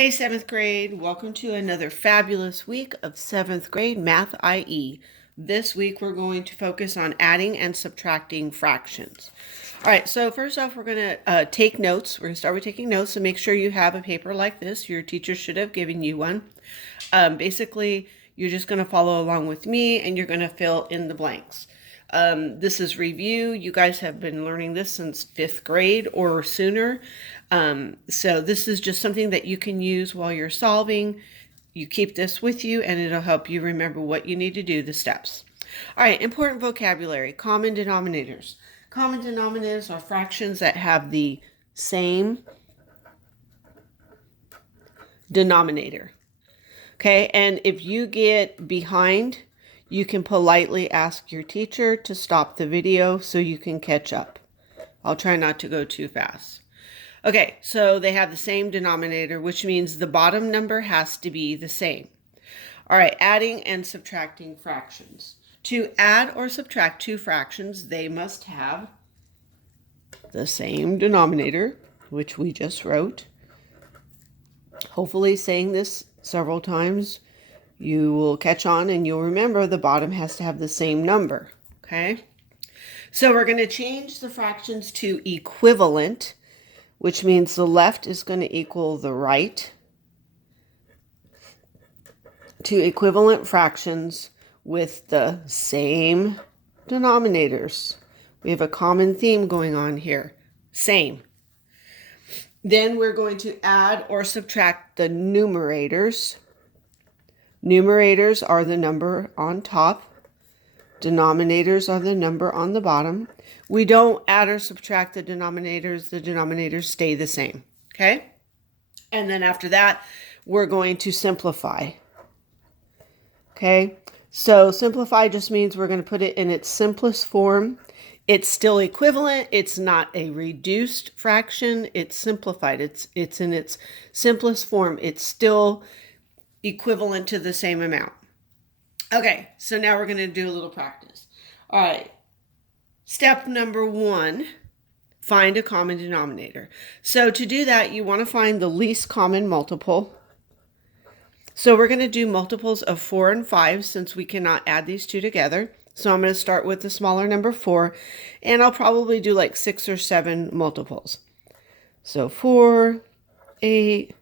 Hey, 7th grade, welcome to another fabulous week of 7th grade Math IE. This week we're going to focus on adding and subtracting fractions. All right, so first off, we're going to take notes. We're going to start with taking notes, so make sure you have a paper like this. Your teacher should have given you one. Basically, you're just going to follow along with me and you're going to fill in the blanks. This is review. You guys have been learning this since 5th grade or sooner. So this is just something that you can use while you're solving. You keep this with you and it'll help you remember what you need to do, the steps. All right, important vocabulary, common denominators. Common denominators are fractions that have the same denominator. Okay, and if you get behind, you can politely ask your teacher to stop the video so you can catch up. I'll try not to go too fast. Okay, so they have the same denominator, which means the bottom number has to be the same. All right, adding and subtracting fractions. To add or subtract two fractions, they must have the same denominator, which we just wrote. Hopefully saying this several times, you will catch on and you'll remember the bottom has to have the same number, okay? So we're going to change the fractions to equivalent, which means the left is going to equal the right, to equivalent fractions with the same denominators. We have a common theme going on here, same. Then we're going to add or subtract the numerators. Numerators are the number on top. Denominators are the number on the bottom. We don't add or subtract the denominators stay the same, okay? And then after that, we're going to simplify, okay? So simplify just means we're going to put it in its simplest form. It's still equivalent. It's not a reduced fraction. It's simplified. It's in its simplest form. It's still equivalent to the same amount. Okay, so now we're going to do a little practice. All right, step number 1, find a common denominator. So to do that, you want to find the least common multiple. So we're going to do multiples of 4 and 5 since we cannot add these two together. So I'm going to start with the smaller number 4, and I'll probably do like 6 or 7 multiples. So 4, 8,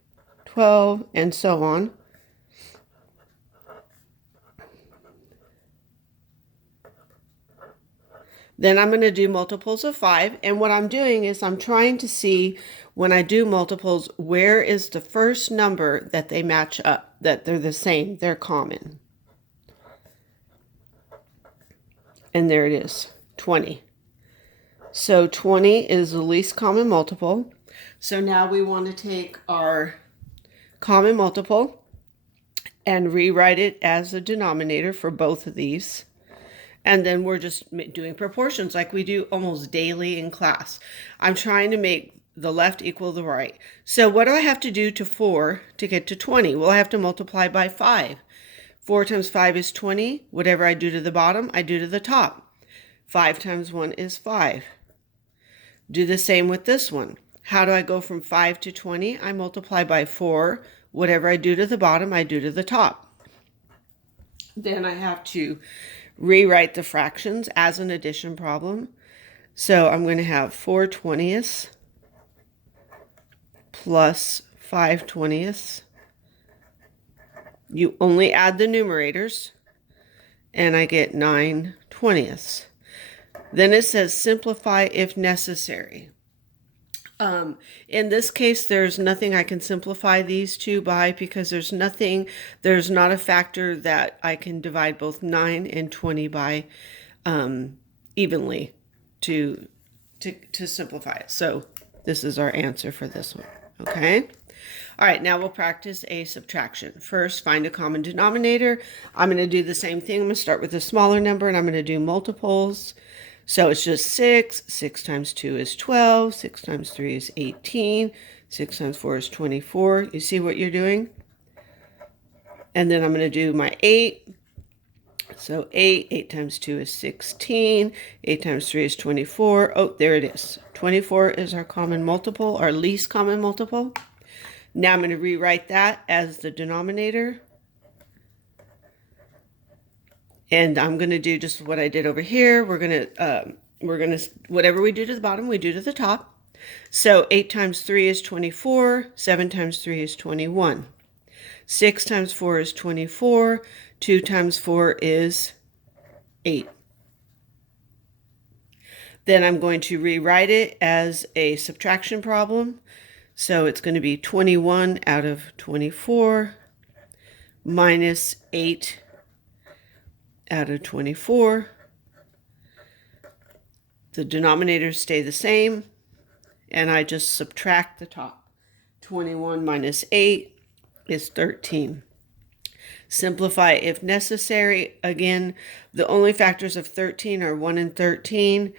12, and so on. Then I'm going to do multiples of 5. And what I'm doing is I'm trying to see when I do multiples, where is the first number that they match up, that they're the same, they're common. And there it is, 20. So 20 is the least common multiple. So now we want to take our common multiple and rewrite it as a denominator for both of these. And then we're just doing proportions like we do almost daily in class. I'm trying to make the left equal the right. So what do I have to do to 4 to get to 20? Well, I have to multiply by 5. 4 times 5 is 20. Whatever I do to the bottom, I do to the top. 5 times 1 is 5. Do the same with this one. How do I go from 5 to 20? I multiply by 4. Whatever I do to the bottom, I do to the top. Then I have to rewrite the fractions as an addition problem. So I'm going to have 4 20ths plus 5 20ths. You only add the numerators, and I get 9 20ths. Then it says simplify if necessary. In this case, there's nothing I can simplify these two by because there's not a factor that I can divide both 9 and 20 by evenly to simplify it. So this is our answer for this one, okay? All right, now we'll practice a subtraction. First, find a common denominator. I'm going to do the same thing. I'm going to start with a smaller number, and I'm going to do multiples. So it's just 6. 6 times 2 is 12. 6 times 3 is 18. 6 times 4 is 24. You see what you're doing? And then I'm going to do my 8. So 8. 8 times 2 is 16. 8 times 3 is 24. Oh, there it is. 24 is our common multiple, our least common multiple. Now I'm going to rewrite that as the denominator. And I'm going to do just what I did over here. We're going to, whatever we do to the bottom, we do to the top. So 8 times 3 is 24. 7 times 3 is 21. 6 times 4 is 24. 2 times 4 is 8. Then I'm going to rewrite it as a subtraction problem. So it's going to be 21 out of 24 minus 8 out of 24. The denominators stay the same, and I just subtract the top. 21 minus 8 is 13. Simplify if necessary. Again, the only factors of 13 are 1 and 13.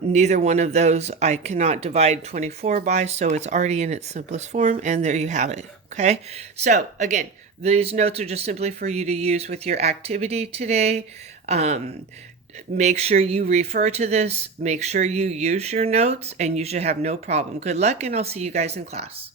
Neither one of those I cannot divide 24 by, so it's already in its simplest form, and there you have it. Okay, so again, these notes are just simply for you to use with your activity today. Make sure you refer to this, make sure you use your notes, and you should have no problem. Good luck, and I'll see you guys in class.